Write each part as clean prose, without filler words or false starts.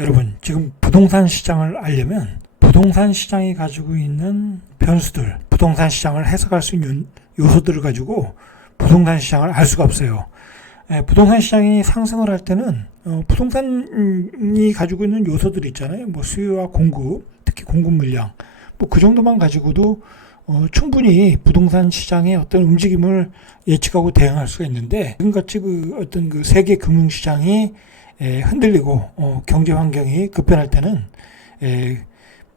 여러분, 지금 부동산 시장을 알려면 부동산 시장이 가지고 있는 변수들, 부동산 시장을 해석할 수 있는 요소들을 가지고 부동산 시장을 알 수가 없어요. 부동산 시장이 상승을 할 때는 부동산이 가지고 있는 요소들이 있잖아요. 뭐 수요와 공급, 특히 공급 물량, 뭐 그 정도만 가지고도 충분히 부동산 시장의 어떤 움직임을 예측하고 대응할 수가 있는데, 지금같이 어떤 세계 금융 시장이 흔들리고 경제 환경이 급변할 때는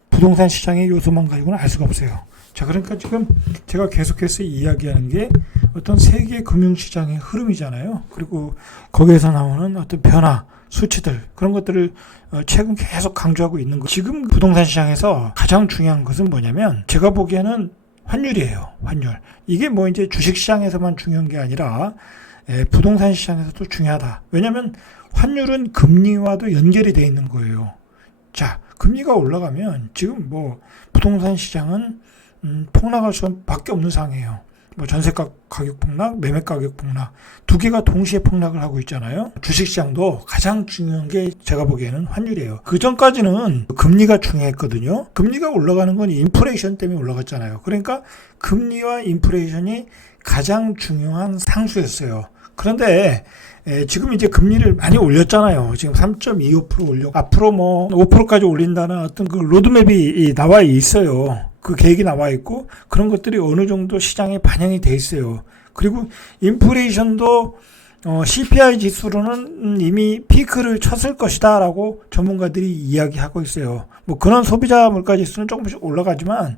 부동산 시장의 요소만 가지고는 알 수가 없어요. 자, 그러니까 지금 제가 계속해서 이야기하는 게 어떤 세계 금융 시장의 흐름이잖아요. 그리고 거기에서 나오는 어떤 변화, 수치들, 그런 것들을 최근 계속 강조하고 있는 거. 지금 부동산 시장에서 가장 중요한 것은 뭐냐면, 제가 보기에는 환율이에요. 환율. 이게 뭐 이제 주식 시장에서만 중요한 게 아니라 부동산 시장에서도 중요하다. 왜냐하면 환율은 금리와도 연결이 되어 있는 거예요. 자, 금리가 올라가면 지금 뭐 부동산 시장은 폭락할 수밖에 없는 상황이에요. 뭐 전세가 가격 폭락, 매매 가격 폭락, 두 개가 동시에 폭락을 하고 있잖아요. 주식시장도 가장 중요한 게 제가 보기에는 환율이에요. 그 전까지는 금리가 중요했거든요. 금리가 올라가는 건 인플레이션 때문에 올라갔잖아요. 그러니까 금리와 인플레이션이 가장 중요한 상수였어요. 그런데 지금 이제 금리를 많이 올렸잖아요. 지금 3.25% 올려, 앞으로 뭐 5%까지 올린다는 어떤 그 로드맵이 나와 있어요. 그 계획이 나와 있고, 그런 것들이 어느 정도 시장에 반영이 돼 있어요. 그리고 인플레이션도 CPI 지수로는 이미 피크를 쳤을 것이다 라고 전문가들이 이야기하고 있어요. 뭐 그런 소비자 물가 지수는 조금씩 올라가지만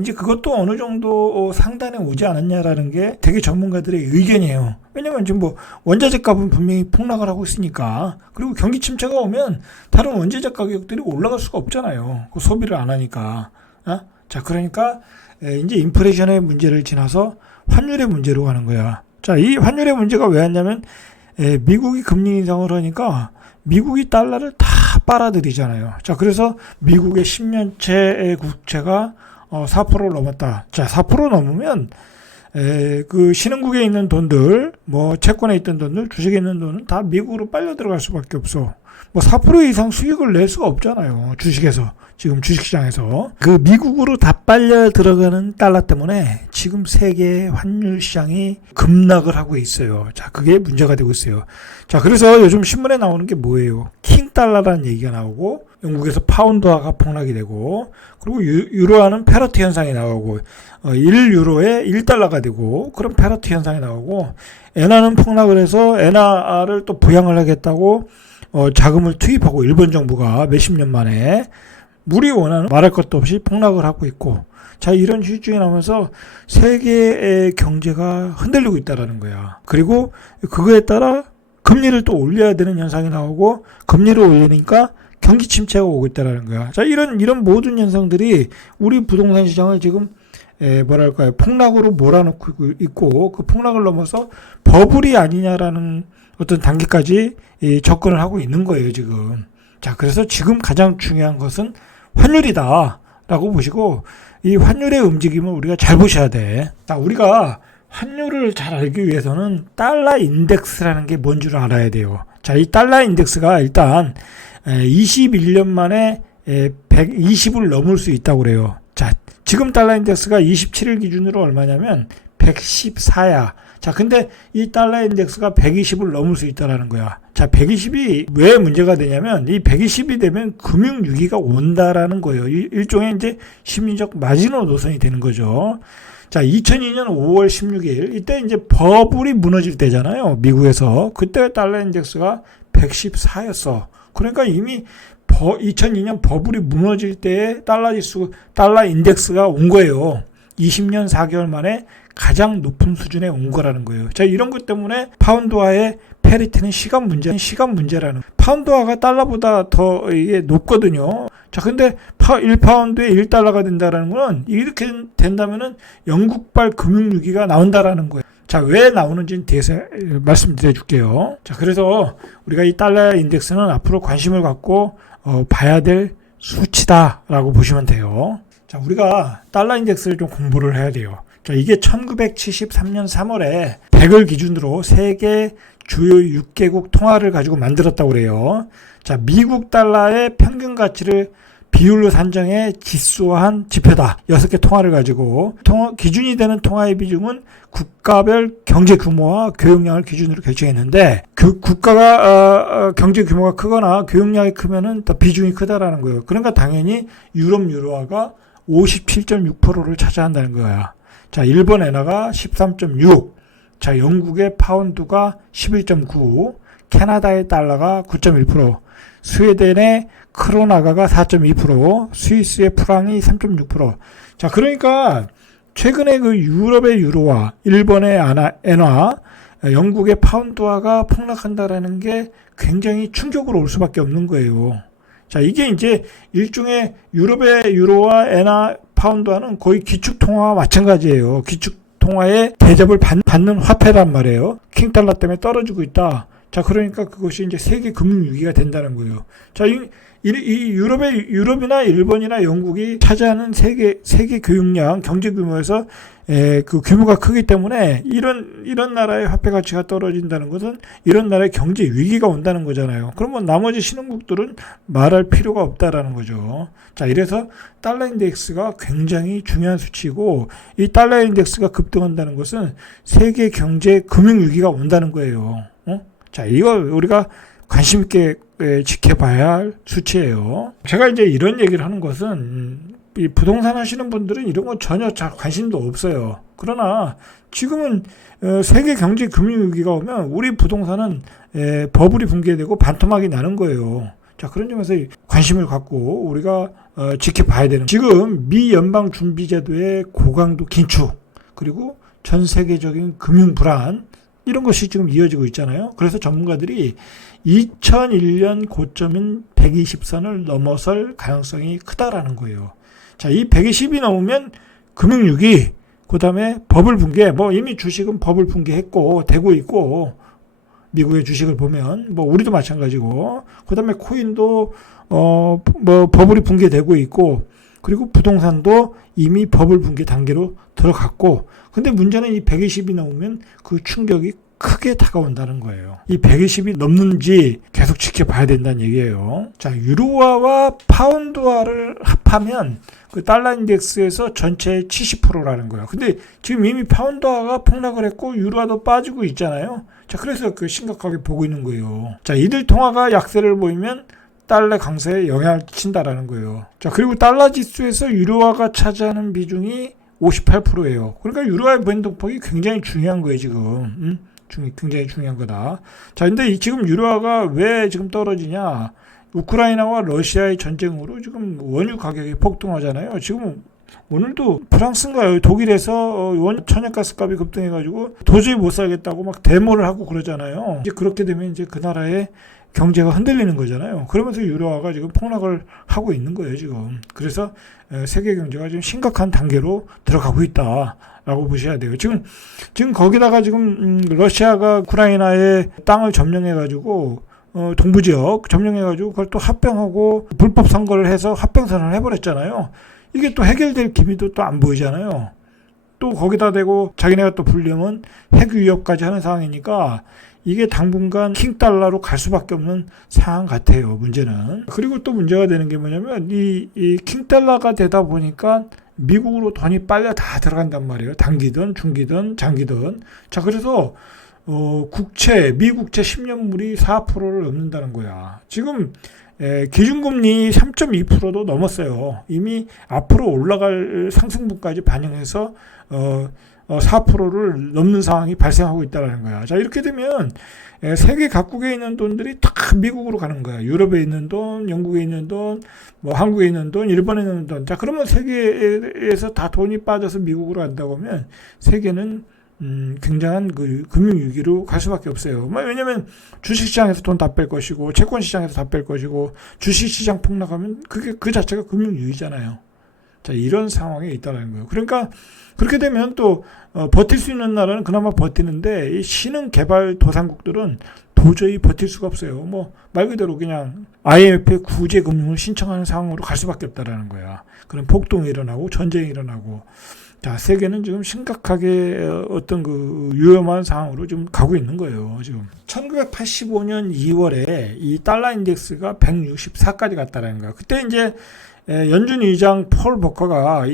이제 그것도 어느 정도 상단에 오지 않았냐라는 게 되게 전문가들의 의견이에요. 왜냐면 지금 뭐 원자재 값은 분명히 폭락을 하고 있으니까. 그리고 경기 침체가 오면 다른 원자재 가격들이 올라갈 수가 없잖아요. 그 소비를 안 하니까. 자, 그러니까 이제 인플레이션의 문제를 지나서 환율의 문제로 가는 거야. 자, 이 환율의 문제가 왜 왔냐면 미국이 금리 인상을 하니까 미국이 달러를 다 빨아들이잖아요. 자, 그래서 미국의 10년채 국채가 4%를 넘었다. 자, 4% 넘으면 그 신흥국에 있는 돈들, 뭐 채권에 있던 돈들, 주식에 있는 돈은 다 미국으로 빨려 들어갈 수밖에 없어. 뭐 4% 이상 수익을 낼 수가 없잖아요. 주식에서. 지금 주식시장에서. 그 미국으로 다 빨려 들어가는 달러 때문에 지금 세계 환율 시장이 급락을 하고 있어요. 자, 그게 문제가 되고 있어요. 자, 그래서 요즘 신문에 나오는 게 뭐예요? 킹달러라는 얘기가 나오고, 영국에서 파운드화가 폭락이 되고, 그리고 유로화는 페러티 현상이 나오고, 1유로에 1달러가 되고, 그런 페러티 현상이 나오고, 엔화는 폭락을 해서 엔화를 또 부양을 하겠다고 자금을 투입하고, 일본 정부가 몇십 년 만에 우리 원화는 말할 것도 없이 폭락을 하고 있고, 자, 이런 시중에 나오면서 세계의 경제가 흔들리고 있다라는 거야. 그리고 그거에 따라 금리를 또 올려야 되는 현상이 나오고, 금리를 올리니까 경기 침체가 오고 있다라는 거야. 자, 이런 모든 현상들이 우리 부동산 시장을 지금 뭐랄까요, 폭락으로 몰아넣고 있고, 그 폭락을 넘어서 버블이 아니냐라는 어떤 단계까지 접근을 하고 있는 거예요, 지금. 자, 그래서 지금 가장 중요한 것은 환율이다 라고 보시고, 이 환율의 움직임을 우리가 잘 보셔야 돼. 자, 우리가 환율을 잘 알기 위해서는 달러 인덱스라는 게 뭔 줄 알아야 돼요. 자, 이 달러 인덱스가 일단 21년 만에 120을 넘을 수 있다고 그래요. 자, 지금 달러 인덱스가 27일 기준으로 얼마냐면 114야. 자, 근데 이 달러 인덱스가 120을 넘을 수 있다라는 거야. 자, 120이 왜 문제가 되냐면, 이 120이 되면 금융위기가 온다라는 거예요. 일종의 이제 심리적 마지노 노선이 되는 거죠. 자, 2002년 5월 16일, 이때 이제 버블이 무너질 때잖아요. 미국에서. 그때 달러 인덱스가 114였어. 그러니까 이미 2002년 버블이 무너질 때에 달러 인덱스가 온 거예요. 20년 4개월 만에 가장 높은 수준에 온 거라는 거예요. 자, 이런 것 때문에 파운드화의 페리티는 시간 문제라는. 파운드화가 달러보다 더 이게 높거든요. 자, 근데 1파운드에 1달러가 된다라는 건, 이렇게 된다면은 영국발 금융위기가 나온다라는 거예요. 자, 왜 나오는지에 대해서 말씀드려 줄게요. 자, 그래서 우리가 이 달러 인덱스는 앞으로 관심을 갖고 봐야 될 수치다라고 보시면 돼요. 자, 우리가 달러 인덱스를 좀 공부를 해야 돼요. 자, 이게 1973년 3월에 100을 기준으로 세계 주요 6개국 통화를 가지고 만들었다고 그래요. 자, 미국 달러의 평균 가치를 비율로 산정해 지수화한 지표다. 6개 통화를 가지고 기준이 되는 통화의 비중은 국가별 경제 규모와 교역량을 기준으로 결정했는데 그 국가가 경제 규모가 크거나 교역량이 크면은 더 비중이 크다라는 거예요. 그러니까 당연히 유럽 유로화가 57.6%를 차지한다는 거야. 자, 일본 엔화가 13.6, 자, 영국의 파운드가 11.9, 캐나다의 달러가 9.1%, 스웨덴의 크로나가가 4.2%, 스위스의 프랑이 3.6%. 자, 그러니까 최근에 그 유럽의 유로화, 일본의 엔화, 영국의 파운드화가 폭락한다라는 게 굉장히 충격으로 올 수밖에 없는 거예요. 자, 이게 이제 일종의 유럽의 유로화, 엔화, 파운드화는 거의 기축통화와 마찬가지예요. 기축통화의 대접을 받는 화폐란 말이에요. 킹달러 때문에 떨어지고 있다. 자, 그러니까 그것이 이제 세계 금융위기가 된다는 거예요. 자, 이 유럽이나 일본이나 영국이 차지하는 세계 교역량, 경제 규모에서 그 규모가 크기 때문에 이런 나라의 화폐 가치가 떨어진다는 것은 이런 나라의 경제 위기가 온다는 거잖아요. 그러면 나머지 신흥국들은 말할 필요가 없다라는 거죠. 자, 이래서 달러 인덱스가 굉장히 중요한 수치이고 이 달러 인덱스가 급등한다는 것은 세계 경제 금융 위기가 온다는 거예요. 자, 이걸 우리가 관심 있게 지켜봐야 할 수치예요. 제가 이제 이런 얘기를 하는 것은 이 부동산 하시는 분들은 이런 거 전혀 잘 관심도 없어요. 그러나 지금은 세계 경제 금융 위기가 오면 우리 부동산은 버블이 붕괴되고 반토막이 나는 거예요. 자, 그런 점에서 관심을 갖고 우리가 지켜봐야 되는. 지금 미 연방 준비 제도의 고강도 긴축 그리고 전 세계적인 금융 불안 이런 것이 지금 이어지고 있잖아요. 그래서 전문가들이 2001년 고점인 120선을 넘어설 가능성이 크다라는 거예요. 자, 이 120이 넘으면 금융위기, 그 다음에 버블 붕괴, 뭐 이미 주식은 버블 붕괴했고, 되고 있고, 미국의 주식을 보면, 뭐 우리도 마찬가지고, 그 다음에 코인도, 뭐 버블이 붕괴되고 있고, 그리고 부동산도 이미 버블 붕괴 단계로 들어갔고, 근데 문제는 이 120이 넘으면 그 충격이 크게 다가온다는 거예요. 이 120이 넘는지 계속 지켜봐야 된다는 얘기예요. 자, 유로화와 파운드화를 합하면 그 달러 인덱스에서 전체의 70%라는 거예요. 근데 지금 이미 파운드화가 폭락을 했고 유로화도 빠지고 있잖아요. 자, 그래서 그 심각하게 보고 있는 거예요. 자, 이들 통화가 약세를 보이면 달러 강세에 영향을 끼친다라는 거예요. 자, 그리고 달러 지수에서 유로화가 차지하는 비중이 58%예요. 그러니까 유로화의 변동폭이 굉장히 중요한 거예요, 지금. 굉장히 중요한 거다. 자, 근데 지금 유로화가 왜 지금 떨어지냐? 우크라이나와 러시아의 전쟁으로 지금 원유 가격이 폭등하잖아요. 지금 오늘도 프랑스인가요? 독일에서 원 천연가스 값이 급등해가지고 도저히 못 살겠다고 막 데모를 하고 그러잖아요. 이제 그렇게 되면 이제 그 나라의 경제가 흔들리는 거잖아요. 그러면서 유로화가 지금 폭락을 하고 있는 거예요, 지금. 그래서 세계 경제가 지금 심각한 단계로 들어가고 있다라고 보셔야 돼요. 지금 거기다가 지금 러시아가 우크라이나의 땅을 점령해가지고 동부 지역 점령해가지고 그걸 또 합병하고 불법 선거를 해서 합병선언을 해버렸잖아요. 이게 또 해결될 기미도 또 안 보이잖아요. 또 거기다 대고 자기네가 또 불리면 핵 위협까지 하는 상황이니까 이게 당분간 킹달러로 갈 수밖에 없는 상황 같아요, 문제는. 그리고 또 문제가 되는 게 뭐냐면 이 킹달러가 되다 보니까 미국으로 돈이 빨려 다 들어간단 말이에요. 단기든 중기든 장기든. 자, 그래서 미 국채 10년물이 4%를 넘는다는 거야. 지금 기준금리 3.2%도 넘었어요. 이미 앞으로 올라갈 상승분까지 반영해서 4%를 넘는 상황이 발생하고 있다는 거야. 자, 이렇게 되면 세계 각국에 있는 돈들이 다 미국으로 가는 거야. 유럽에 있는 돈, 영국에 있는 돈, 뭐 한국에 있는 돈, 일본에 있는 돈. 자, 그러면 세계에서 다 돈이 빠져서 미국으로 간다고 하면 세계는 굉장한 그 금융위기로 갈 수밖에 없어요. 왜냐면 주식시장에서 돈 다 뺄 것이고 채권시장에서 다 뺄 것이고 주식시장 폭락하면 그게 그 자체가 금융위기잖아요. 자, 이런 상황에 있다는 거예요. 그러니까 그렇게 되면 또 버틸 수 있는 나라는 그나마 버티는데 이 신흥 개발 도상국들은 도저히 버틸 수가 없어요. 뭐 말 그대로 그냥 IMF의 구제 금융을 신청하는 상황으로 갈 수밖에 없다라는 거야. 그런 폭동이 일어나고 전쟁이 일어나고. 자, 세계는 지금 심각하게 어떤 그 위험한 상황으로 좀 가고 있는 거예요. 지금 1985년 2월에 이 달러 인덱스가 164까지 갔다라는 거야. 그때 이제 연준 의장 폴 버커가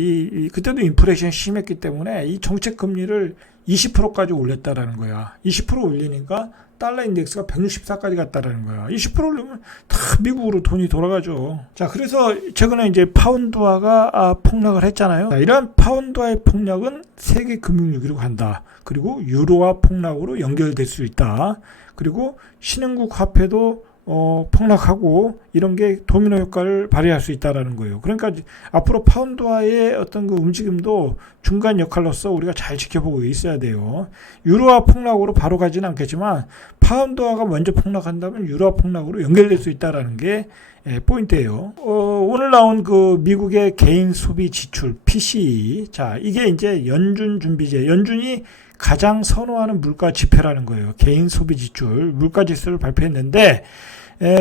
그때도 인플레이션이 심했기 때문에 이 정책 금리를 20%까지 올렸다라는 거야. 20% 올리니까 달러 인덱스가 164까지 갔다라는 거야. 20% 올리면 다 미국으로 돈이 돌아가죠. 자, 그래서 최근에 이제 파운드화가 폭락을 했잖아요. 자, 이러한 파운드화의 폭락은 세계 금융위기로 간다. 그리고 유로화 폭락으로 연결될 수 있다. 그리고 신흥국 화폐도 폭락하고 이런 게 도미노 효과를 발휘할 수 있다라는 거예요. 그러니까 앞으로 파운드화의 어떤 그 움직임도 중간 역할로서 우리가 잘 지켜보고 있어야 돼요. 유로화 폭락으로 바로 가지는 않겠지만 파운드화가 먼저 폭락한다면 유로화 폭락으로 연결될 수 있다라는 게 포인트예요. 오늘 나온 그 미국의 개인 소비 지출 PCE, 자, 이게 이제 연준 준비제, 연준이 가장 선호하는 물가 지표라는 거예요. 개인 소비 지출 물가 지수를 발표했는데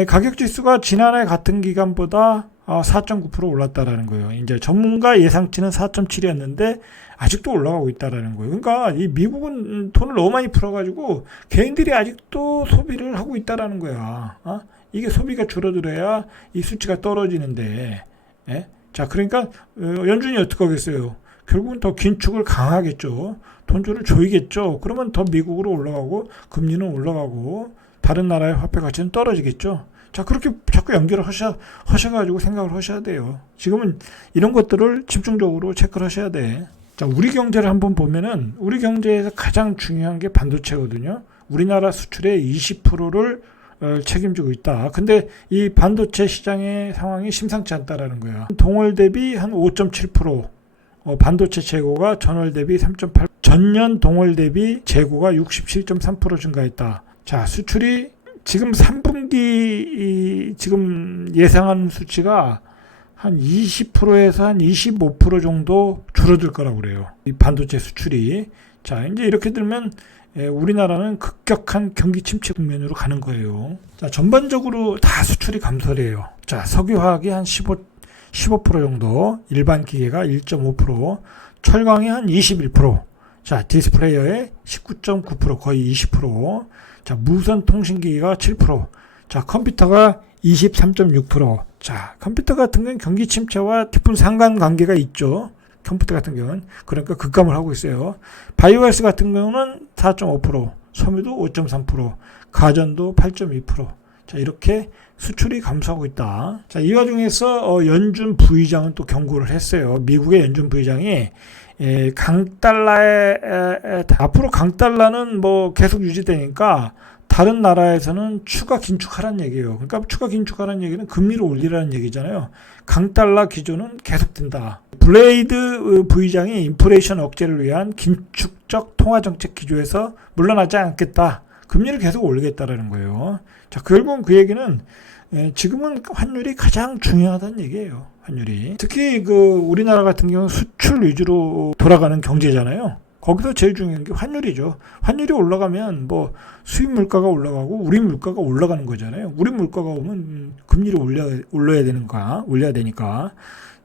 가격 지수가 지난해 같은 기간보다 4.9% 올랐다라는 거예요. 이제 전문가 예상치는 4.7이었는데 아직도 올라가고 있다라는 거예요. 그러니까 이 미국은 돈을 너무 많이 풀어가지고 개인들이 아직도 소비를 하고 있다라는 거야. 이게 소비가 줄어들어야 이 수치가 떨어지는데, 자, 그러니까 연준이 어떻게 하겠어요? 결국은 더 긴축을 강하겠죠. 돈줄을 조이겠죠. 그러면 더 미국으로 올라가고 금리는 올라가고 다른 나라의 화폐 가치는 떨어지겠죠. 자, 그렇게 자꾸 연결을 하셔가지고 생각을 하셔야 돼요. 지금은 이런 것들을 집중적으로 체크를 하셔야 돼. 자, 우리 경제를 한번 보면은 우리 경제에서 가장 중요한 게 반도체거든요. 우리나라 수출의 20%를 책임지고 있다. 근데 이 반도체 시장의 상황이 심상치 않다라는 거야. 동월 대비 한 5.7%. 반도체 재고가 전월 대비 3.8%, 전년 동월 대비 재고가 67.3% 증가했다. 자, 수출이 지금 3분기 지금 예상하는 수치가 한 20%에서 한 25% 정도 줄어들 거라고 그래요. 이 반도체 수출이. 자, 이제 이렇게 들면 우리나라는 급격한 경기 침체 국면으로 가는 거예요. 자, 전반적으로 다 수출이 감소해요. 자, 석유화학이 한 15% 정도, 일반 기계가 1.5%, 철강이 한 21%, 자, 디스플레이어의 19.9%, 거의 20%, 자, 무선 통신기기가 7%, 자, 컴퓨터가 23.6%, 자, 컴퓨터 같은 경우는 경기 침체와 깊은 상관관계가 있죠. 컴퓨터 같은 경우는. 그러니까 급감을 하고 있어요. 바이오가스 같은 경우는 4.5%, 섬유도 5.3%, 가전도 8.2%, 자, 이렇게 수출이 감소하고 있다. 자, 이 와중에서 연준 부의장은 또 경고를 했어요. 미국의 연준 부의장이 강달러에 앞으로 강달러는 뭐 계속 유지되니까 다른 나라에서는 추가 긴축하라는 얘기예요. 그러니까 추가 긴축하라는 얘기는 금리를 올리라는 얘기잖아요. 강달러 기조는 계속된다. 블레이드 부의장이 인플레이션 억제를 위한 긴축적 통화정책 기조에서 물러나지 않겠다. 금리를 계속 올리겠다라는 거예요. 자, 결국은 그 얘기는 지금은 환율이 가장 중요하다는 얘기예요. 환율이. 특히 그 우리나라 같은 경우는 수출 위주로 돌아가는 경제잖아요. 거기서 제일 중요한 게 환율이죠. 환율이 올라가면 뭐 수입 물가가 올라가고 우리 물가가 올라가는 거잖아요. 우리 물가가 오면 금리를 올려야 되니까.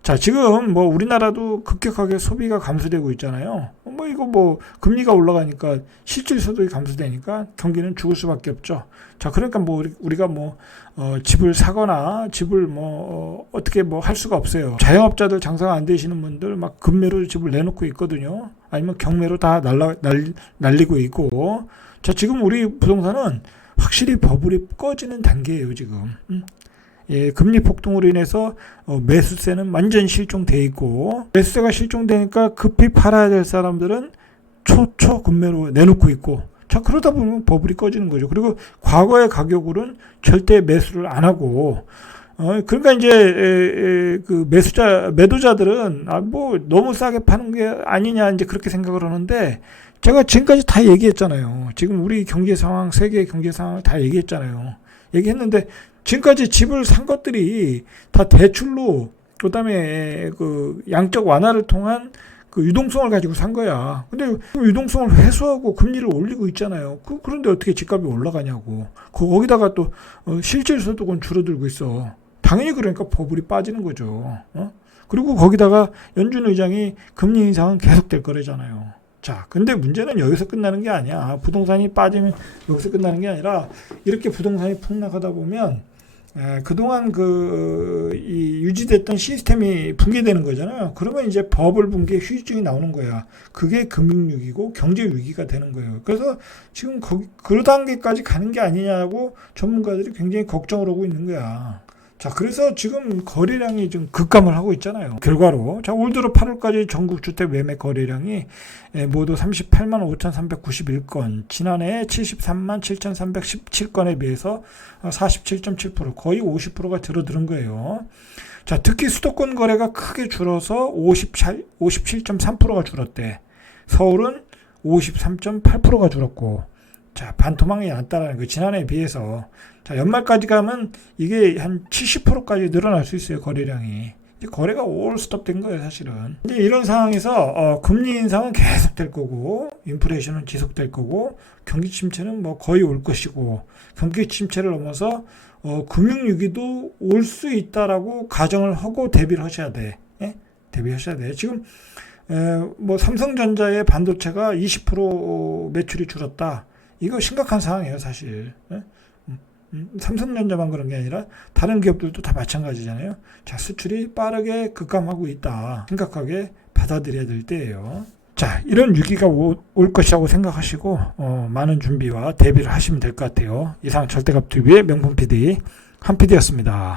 자, 지금 뭐 우리나라도 급격하게 소비가 감소되고 있잖아요. 이거 뭐 금리가 올라가니까 실질 소득이 감소되니까 경기는 죽을 수밖에 없죠. 자, 그러니까 뭐 우리가 집을 사거나 집을 어떻게 할 수가 없어요. 자영업자들 장사가 안 되시는 분들 막 급매로 집을 내놓고 있거든요. 아니면 경매로 다 날리고 있고. 자, 지금 우리 부동산은 확실히 버블이 꺼지는 단계예요, 지금. 금리 폭등으로 인해서 매수세는 완전 실종돼 있고, 매수세가 실종되니까 급히 팔아야 될 사람들은 초급매로 내놓고 있고, 자, 그러다 보면 버블이 꺼지는 거죠. 그리고 과거의 가격으로는 절대 매수를 안 하고, 그러니까 이제 그 매도자들은 너무 싸게 파는 게 아니냐 이제 그렇게 생각을 하는데, 제가 지금까지 다 얘기했잖아요. 지금 우리 경제 상황, 세계 경제 상황을 다 얘기했잖아요. 얘기했는데 지금까지 집을 산 것들이 다 대출로, 그다음에 그 양적 완화를 통한 그 유동성을 가지고 산 거야. 근데 그 유동성을 회수하고 금리를 올리고 있잖아요. 그런데 어떻게 집값이 올라가냐고. 거기다가 또 실질 소득은 줄어들고 있어. 당연히 그러니까 버블이 빠지는 거죠. 그리고 거기다가 연준 의장이 금리 인상은 계속될 거래잖아요. 자, 근데 문제는 여기서 끝나는 게 아니야. 부동산이 빠지면 여기서 끝나는 게 아니라 이렇게 부동산이 폭락하다 보면 그동안 이 유지됐던 시스템이 붕괴되는 거잖아요. 그러면 이제 버블 붕괴 휴지증이 나오는 거야. 그게 금융위기고 경제 위기가 되는 거예요. 그래서 지금 그 단계까지 가는 게 아니냐고 전문가들이 굉장히 걱정을 하고 있는 거야. 자, 그래서 지금 거래량이 좀 급감을 하고 있잖아요. 결과로 올 들어 8월까지 전국 주택 매매 거래량이 모두 38만 5,391건, 지난해 73만 7,317건에 비해서 47.7%, 거의 50%가 줄어드는 거예요. 자, 특히 수도권 거래가 크게 줄어서 57.3%가 줄었대. 서울은 53.8%가 줄었고, 자, 반토막이 났다는 거, 지난해에 비해서. 자, 연말까지 가면 이게 한 70%까지 늘어날 수 있어요, 거래량이. 이제 거래가 올 스톱 된 거예요, 사실은. 이제 이런 상황에서, 금리 인상은 계속 될 거고, 인플레이션은 지속될 거고, 경기 침체는 뭐 거의 올 것이고, 경기 침체를 넘어서, 금융위기도 올 수 있다라고 가정을 하고 대비를 하셔야 돼. 예? 대비하셔야 돼. 지금, 뭐 삼성전자의 반도체가 20% 매출이 줄었다. 이거 심각한 상황이에요, 사실. 삼성전자만 그런 게 아니라 다른 기업들도 다 마찬가지잖아요. 자, 수출이 빠르게 급감하고 있다. 심각하게 받아들여야 될 때예요. 자, 이런 위기가 올 것이라고 생각하시고 많은 준비와 대비를 하시면 될 것 같아요. 이상 절대값TV의 명품 PD 한 PD였습니다.